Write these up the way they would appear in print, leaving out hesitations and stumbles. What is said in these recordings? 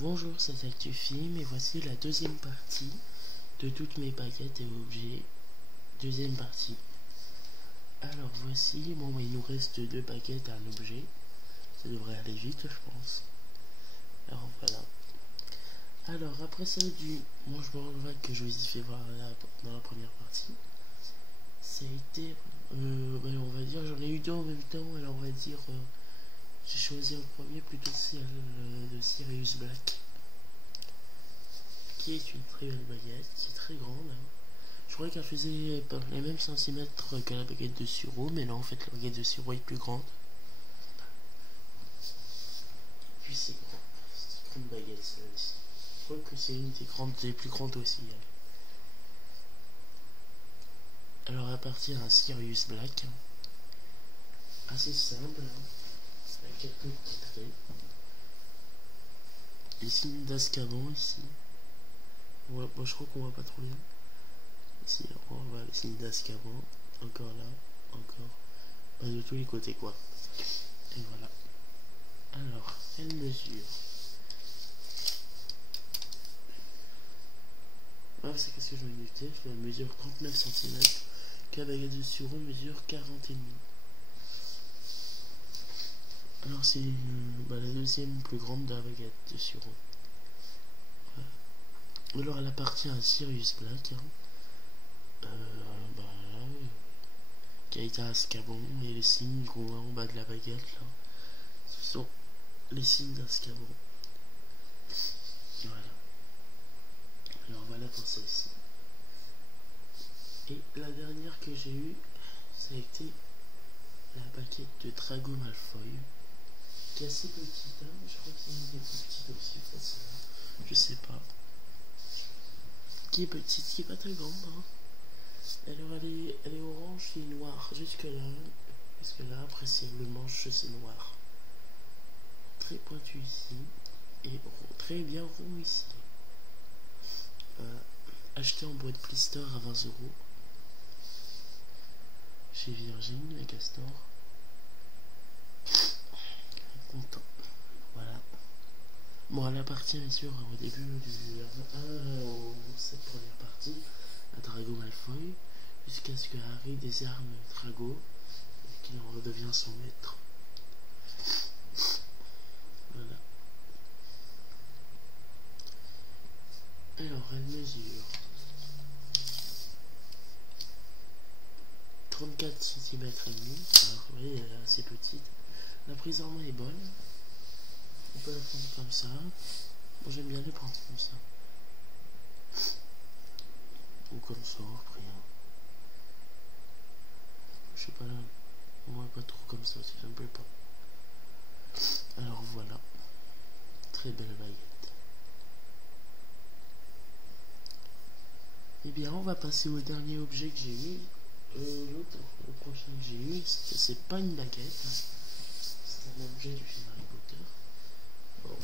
Bonjour, c'est ActuFilm et voici la deuxième partie de toutes mes baguettes et objets. Deuxième partie. Alors voici, il nous reste 2 baguettes et un objet. Ça devrait aller vite, je pense. Alors voilà. Alors après ça, moi je me rappelle que je vous ai fait voir dans la première partie. Ça a été, on va dire, j'en ai eu 2 en même temps. Alors on va dire, j'ai choisi en premier plutôt celle de Sirius Black, qui est une très belle baguette, qui est très grande. Je crois qu'elle faisait les mêmes centimètres que la baguette de Suro, mais non, en fait, la baguette de Suro est plus grande. Et puis c'est grand. C'est une grande baguette, celle-ci. Je crois que c'est une des plus grandes aussi. Alors, elle appartient à Sirius Black. Assez simple, avec quelques petits traits. Les signes d'Azkaban ici. Ouais, moi, je crois qu'on voit pas trop bien. Ici, on voit les signes d'Azkaban. Encore là, encore. Pas de tous les côtés, quoi. Et voilà. Alors, elle mesure. Ah, c'est qu'est-ce que je vais noter. Elle mesure 39 cm. Que la baguette de Suro mesure 40,5. Alors, c'est la deuxième plus grande de la baguette de Suro. Ouais. Alors, elle appartient à Sirius Black. Qui a été à Azkaban. Et les signes qu'on voit en bas de la baguette, là, ce sont les signes d'Azkaban. Voilà. Alors voilà pour celle-ci. Et la dernière que j'ai eue, ça a été la baguette de Drago Malfoy, qui est assez petite, hein. Je crois que c'est une des plus petites aussi, en fait, celle-là. Je sais pas. Qui est petite, qui est pas très grande, hein. Alors elle est orange et noire jusque là. Parce que là, après c'est le manche, c'est noir. Très pointu ici. Et très bien rond ici. Acheté en boîte blister à 20 € chez Virgin, les Castor. Content. Voilà. Bon, elle appartient bien sûr au début cette première partie à Drago Malfoy, jusqu'à ce que Harry désarme Drago et qu'il en redevient son maître. Voilà. Alors, elle mesure 34 cm et demi. Alors, vous voyez, elle est assez petite. La prise en main est bonne. On peut la prendre comme ça. Moi, j'aime bien les prendre comme ça. Ou comme ça, après. Je sais pas, moi pas trop comme ça aussi, ça me plaît pas. Alors voilà. Très belle baguette. Et bien, on va passer au dernier objet que j'ai eu. Le prochain que j'ai eu, c'est pas une baguette, hein. C'est un objet du film Harry Potter. Alors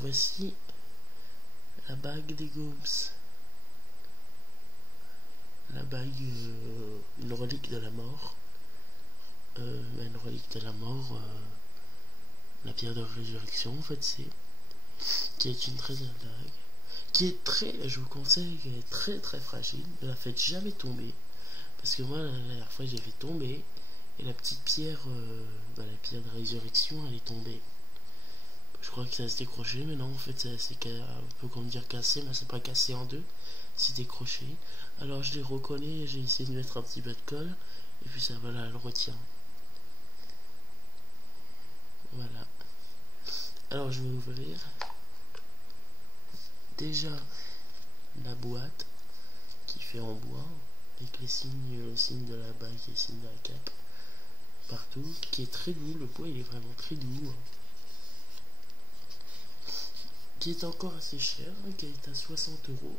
voici la bague des Gobbs. La bague, une relique de la mort. Une relique de la mort, la pierre de résurrection, en fait, qui est une très belle bague. Qui est très, je vous conseille, qui est très très fragile. Ne la faites jamais tomber. Parce que moi, la dernière fois, j'ai fait tomber. Et la petite pierre, la pierre de résurrection, elle est tombée. Je crois que ça s'est décroché, mais non, en fait, c'est un peu comme dire cassé, mais c'est pas cassé en deux. C'est décroché. Alors, je les reconnais, j'ai essayé de mettre un petit peu de colle. Et puis ça, voilà, elle retient. Voilà. Alors, je vais ouvrir. Déjà, la boîte qui fait en bois avec les signes de la bague et les signes de la cape partout, qui est très doux. Le bois il est vraiment très doux, qui est encore assez cher, qui est à 60 €.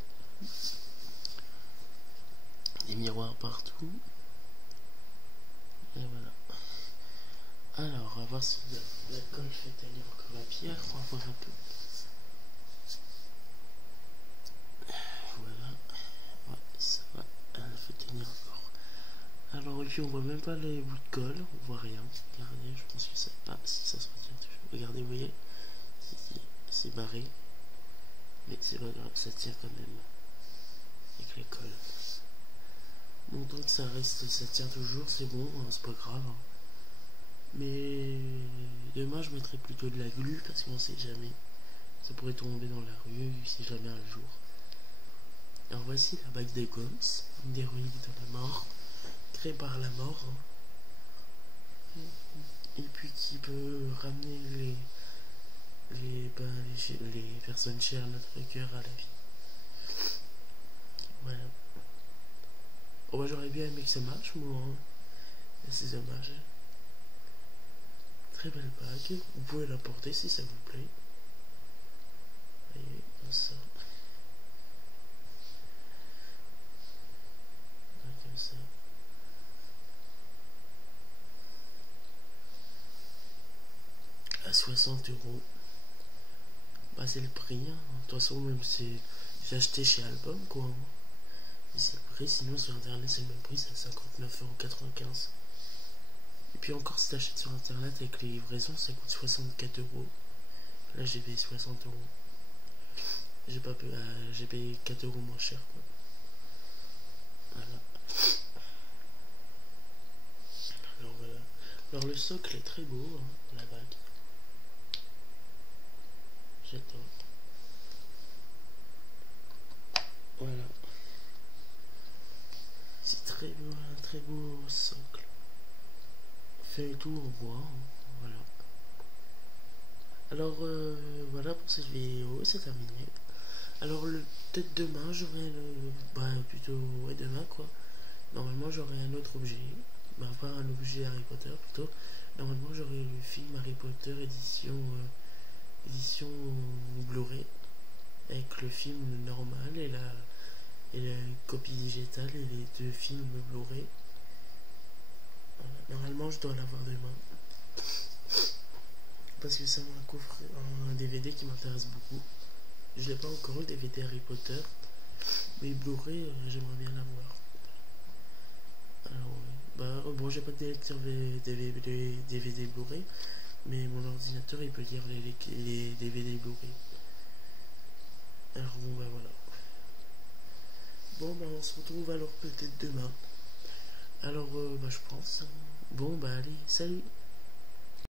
Des miroirs partout, et voilà. Alors on va voir si la colle fait tenir encore la pierre. On va voir un peu. Voilà, ouais, ça va, elle fait tenir encore. Alors ici on voit même pas les bouts de colle, on voit rien. Regardez, je pense que ça. Ah si, ça se retient toujours. Regardez, vous voyez, c'est barré. Mais c'est pas grave, ça tient quand même. Avec la colle. Bon, tant que ça reste, ça tient toujours, c'est bon, hein, c'est pas grave. Hein. Mais demain, je mettrai plutôt de la glu parce qu'on sait jamais. Ça pourrait tomber dans la rue, si jamais un jour. Alors voici la bague des Goms, une des reliques de la mort, créée par la mort. Hein. Et puis qui peut ramener les personnes chères à notre cœur à la vie. Voilà. Oh bah j'aurais bien aimé que ça marche, moi. Hein. C'est dommage. Très belle bague. Vous pouvez la porter si ça vous plaît. Voyez, comme ça. Comme ça. À 60€. Bah c'est le prix. Hein. De toute façon, même si j'ai acheté chez Album, quoi. Hein. C'est le prix, sinon sur internet c'est le même prix, c'est à 59,95€. Et puis encore, si t'achètes sur internet avec les livraisons, ça coûte 64€. Là j'ai payé 60€. J'ai payé 4€ moins cher, quoi. Voilà. Alors voilà. Alors le socle est très beau, hein, la bague. J'adore. Voilà. C'est très beau, un très beau socle. Fait tout en bois, hein, voilà. Alors voilà pour cette vidéo, c'est terminé. Alors peut-être demain j'aurai plutôt ouais demain quoi. Normalement j'aurai un autre objet. Bah pas un objet Harry Potter plutôt. Normalement j'aurai le film Harry Potter édition Blu-ray. Avec le film normal et la copie digitale et les deux films Blu-ray. Voilà. Normalement je dois l'avoir demain. Parce que c'est un DVD qui m'intéresse beaucoup. Je l'ai pas encore, le DVD Harry Potter. Mais Blu-ray, j'aimerais bien l'avoir. Alors, bon, j'ai pas de lecteur DVD Blu-ray. Mais mon ordinateur, il peut lire les DVD Blu-ray. Alors, bon, bah voilà. Bon, bah on se retrouve alors peut-être demain. Alors, je pense. Bon, bah allez, salut!